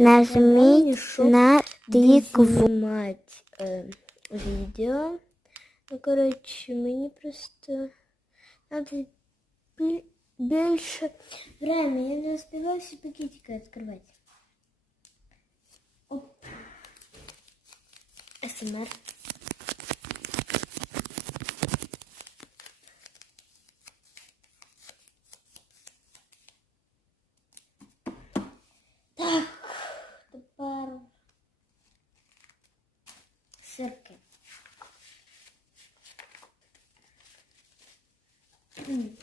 Нажміть на тикву. знімати е, відео. Ну, коротше, мені просто надо бі- більше время. Я не успіваю всі пакетики відкривати. Оп. СМР. сирки. М.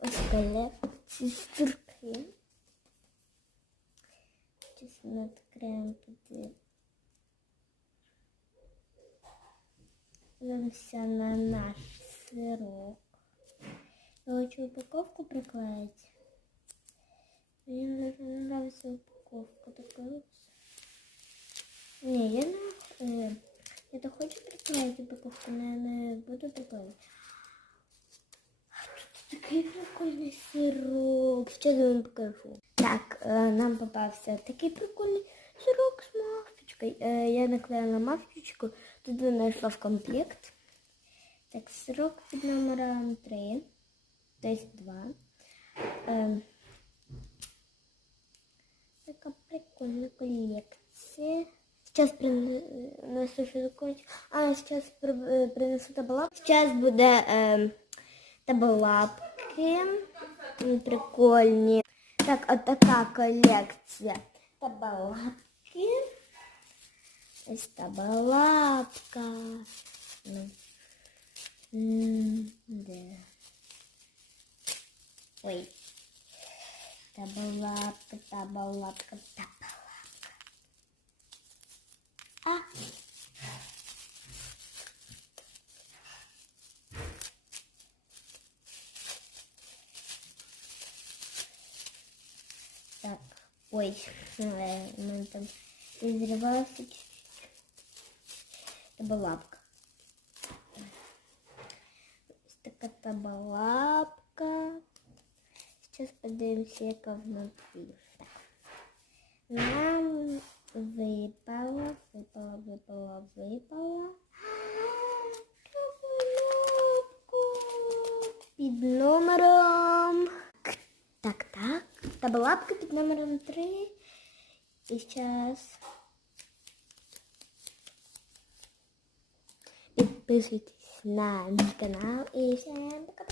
Ось колекції сирки. Зараз ми відкриємо туди. Дивимося на наш сирок. Я хочу упаковку приклеить. Мне не нравится упаковка такая. Не, я не... Э, я то хочу приклеить упаковку, но я не буду приклеить. Тут такий прикольний сирок. Сейчас я вам покажу. Так, э, нам попався такий прикольний сирок з мафочкою. Э, я наклеила мафочку, тут вона йшла в комплект. Так, сирок під номером 3, то есть 2. Э, Така прикольна колекція. Сейчас принесу фізикончик. А, сейчас при- принесу табалап. Сейчас буде е, табалапки. М, Прикольні. Так, от така колекція. Табалапки. Ось табалапка. Ну. М, Де? Ой. Табалапка, табалапка, табалапка. А. Так, ой, ну, там изрывался чуть-чуть. Табалапка. Ось така табалапка. Сейчас подивимося, яка внутрі. Так. Нам випало, під номером. Так, так. Табалапка під номером 3. І зараз. Підписуйтесь на мій канал і всім пока.